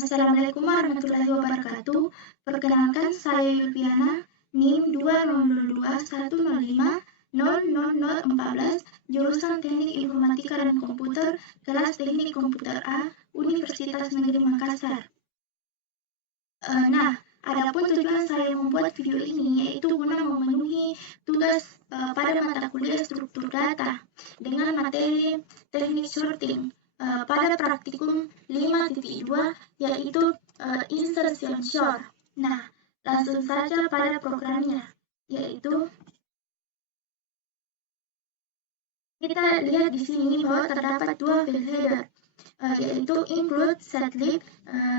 Assalamualaikum warahmatullahi wabarakatuh. Perkenalkan, saya Yulviana, NIM 2021050014, jurusan Teknik Informatika dan Komputer, kelas Teknik Komputer A, Universitas Negeri Makassar. Adapun tujuan saya membuat video ini yaitu guna memenuhi tugas pada mata kuliah struktur data dengan materi teknik sorting pada praktikum 5.2 yaitu insertion sort. Langsung saja pada programnya, yaitu kita lihat di sini bahwa terdapat dua file header, yaitu include, setlib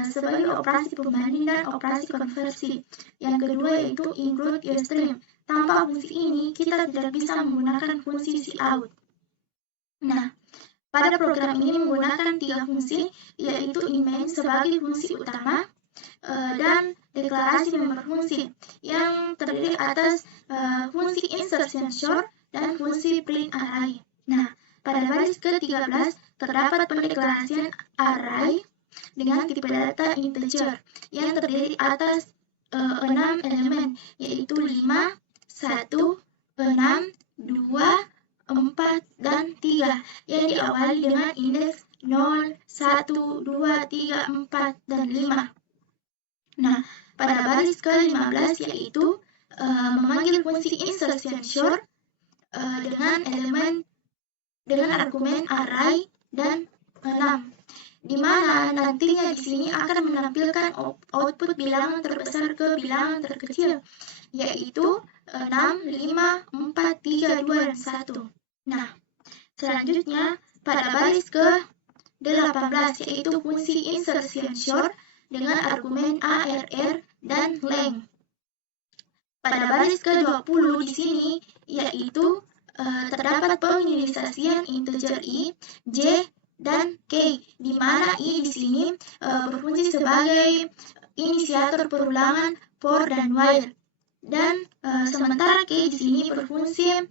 sebagai operasi pembanding dan operasi konversi. Yang kedua yaitu include stream. Tanpa fungsi ini kita tidak bisa menggunakan fungsi cout. Pada program ini menggunakan 3 fungsi, yaitu inmain sebagai fungsi utama dan deklarasi member fungsi yang terdiri atas fungsi insertion sort dan fungsi print array. Pada baris ke-13 terdapat pendeklarasian array dengan tipe data integer yang terdiri atas 6 elemen, yaitu 5, 1, 6, 2, 4, dan 3 yang diawali dengan indeks 0, 1, 2, 3, 4, dan 5. Pada baris ke-15 yaitu memanggil fungsi insertion sort dengan argumen array dan 6, di mana nantinya di sini akan menampilkan output bilangan terbesar ke bilangan terkecil, yaitu 6, 5, 4, 3, 2, dan 1. Selanjutnya pada baris ke-18 yaitu fungsi insertion sort dengan argumen arr dan length. Pada baris ke-20 di sini yaitu terdapat penginisialisasian integer i, j, dan k, di mana i di sini berfungsi sebagai inisiator perulangan for dan while, dan sementara k di sini berfungsi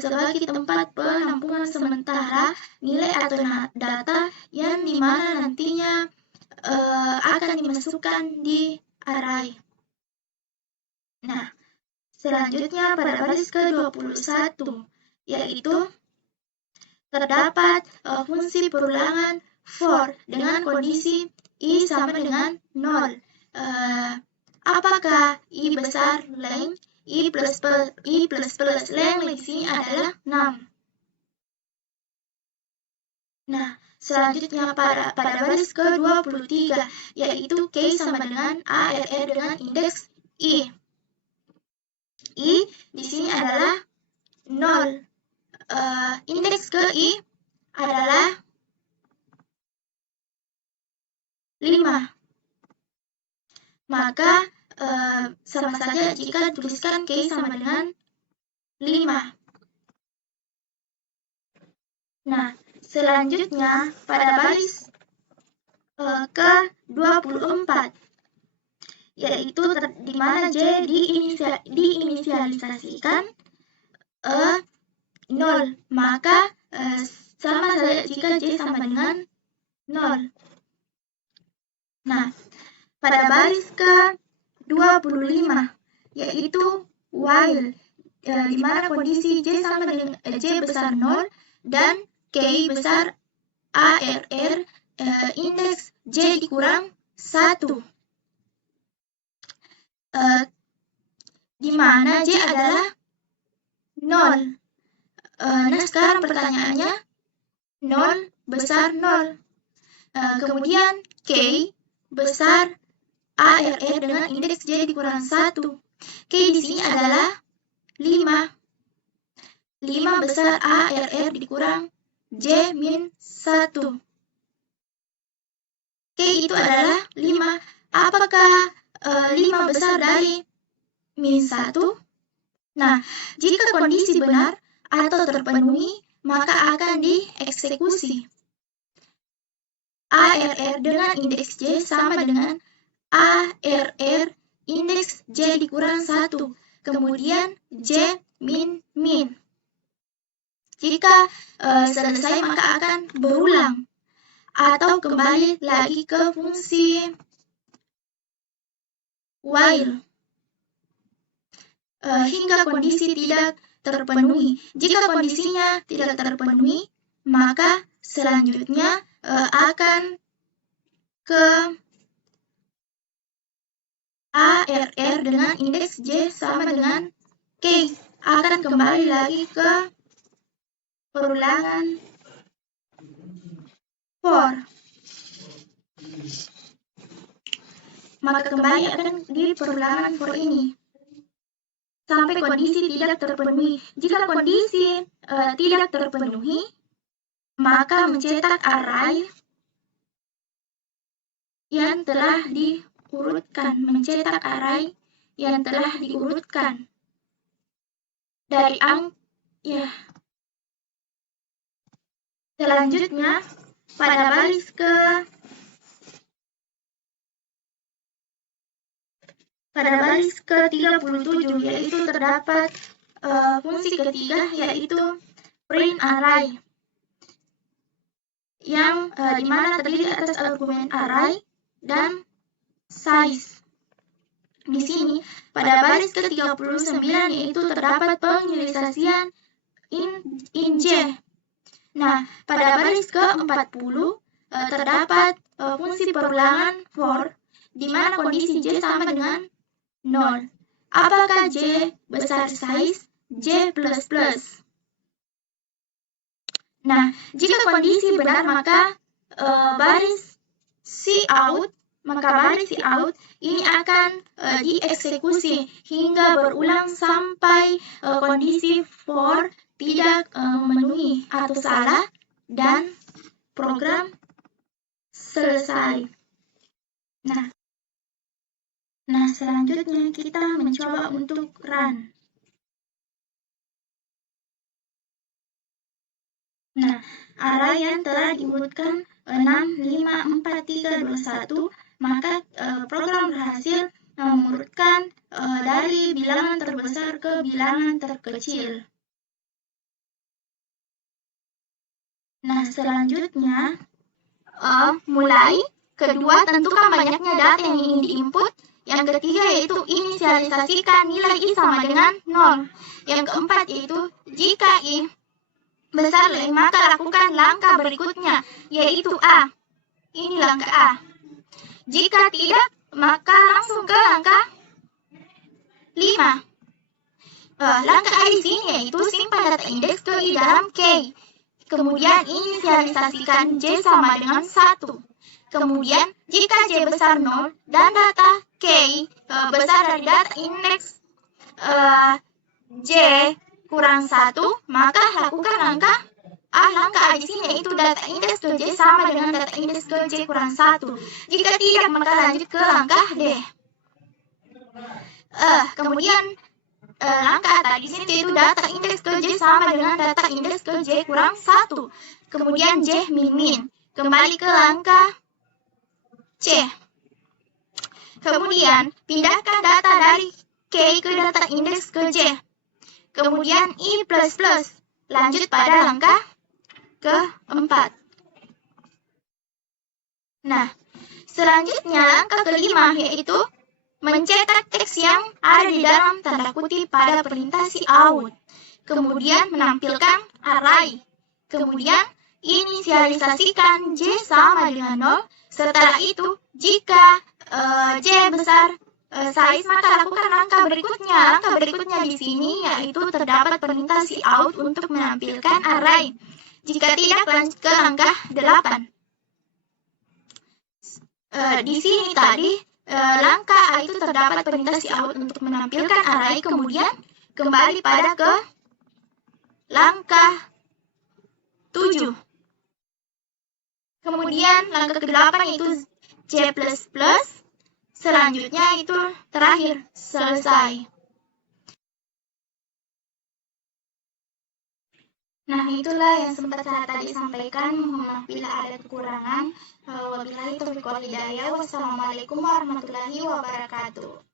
sebagai tempat penampungan sementara nilai atau data yang dimana nantinya akan dimasukkan di array. Selanjutnya pada baris ke-21 yaitu terdapat fungsi perulangan for dengan kondisi i sama dengan 0. Apakah i besar length? I plus length di sini adalah 6. Selanjutnya pada baris ke-23 yaitu k sama dengan arr dengan indeks i. I di sini adalah 0. Indeks ke i adalah 5. Maka sama saja jika tuliskan k sama dengan 5. Selanjutnya pada baris ke-24 yaitu di mana j diinisialisasikan 0, maka sama saja jika j sama dengan 0. Pada baris ke-25 yaitu while, di mana kondisi j sama dengan j besar 0 dan k besar arr indeks j dikurang 1, di mana j adalah 0. Sekarang pertanyaannya 0 besar 0. Kemudian k besar arr dengan indeks j dikurang 1. K di sini adalah 5. 5 besar arr dikurang j min 1. K itu adalah 5. Apakah 5 besar dari min 1? Jika kondisi benar atau terpenuhi, maka akan dieksekusi. arr dengan indeks j sama dengan arr indeks j dikurang 1, kemudian j min min. Jika selesai maka akan berulang atau kembali lagi ke fungsi while hingga kondisi tidak terpenuhi. Jika kondisinya tidak terpenuhi, maka selanjutnya akan ke ARR dengan indeks J sama dengan K. Akan kembali lagi ke perulangan for. Maka kembali akan di perulangan for ini sampai kondisi tidak terpenuhi. Jika kondisi tidak terpenuhi, maka mencetak array yang telah diurutkan. Mencetak array yang telah diurutkan dari Selanjutnya pada baris ke-37 yaitu terdapat fungsi ketiga yaitu print array yang dimana terdiri atas argumen array dan size. Di sini pada baris ke-39 yaitu terdapat penginisialisasian in J. Nah, pada baris ke-40 terdapat fungsi perulangan for di mana kondisi J sama dengan 0. Apakah J besar size J++? Nah, jika kondisi benar maka baris cout ini akan dieksekusi hingga berulang sampai kondisi for tidak memenuhi atau salah dan program selesai. Nah, selanjutnya kita mencoba untuk run. Nah, array yang telah diurutkan 6, 5, 4, 3, 2, 1, maka program berhasil mengurutkan dari bilangan terbesar ke bilangan terkecil. Nah, selanjutnya mulai kedua tentukan banyaknya data yang ingin diinput. Yang ketiga yaitu inisialisasikan nilai I sama dengan 0. Yang keempat yaitu jika I besar dari maka lakukan langkah berikutnya yaitu A. Ini langkah A. Jika tidak maka langsung ke langkah 5. Langkah A di sini yaitu simpan data indeks ke I dalam K. Kemudian inisialisasikan J sama dengan 1. Kemudian jika J besar 0 dan data K besar dari data indeks J kurang 1, maka lakukan langkah A di sini yaitu data indeks ke J sama dengan data indeks ke J kurang 1. Jika tidak maka lanjut ke langkah D. Kemudian langkah A di sini yaitu data indeks ke J sama dengan data indeks ke J kurang 1. Kemudian J min. Kembali ke langkah C. Kemudian pindahkan data dari K ke data indeks ke J. Kemudian I++. Lanjut pada langkah keempat. Nah, selanjutnya langkah kelima yaitu mencetak teks yang ada di dalam tanda kutip pada perintah cout. Kemudian menampilkan array. Kemudian inisialisasikan J sama dengan 0. Setelah itu, jika J besar size maka lakukan langkah berikutnya. Langkah berikutnya di sini yaitu terdapat perintah cout untuk menampilkan array. Jika tidak lanjut ke langkah 8. Di sini tadi langkah A itu terdapat perintah cout untuk menampilkan array, kemudian kembali pada ke langkah 7. Kemudian langkah ke-8 yaitu J++. Selanjutnya itu terakhir, selesai. Nah, itulah yang sempat saya tadi sampaikan. Mohon maaf bila ada kekurangan. Wabillahi taufiq wal hidayah. Wassalamualaikum warahmatullahi wabarakatuh.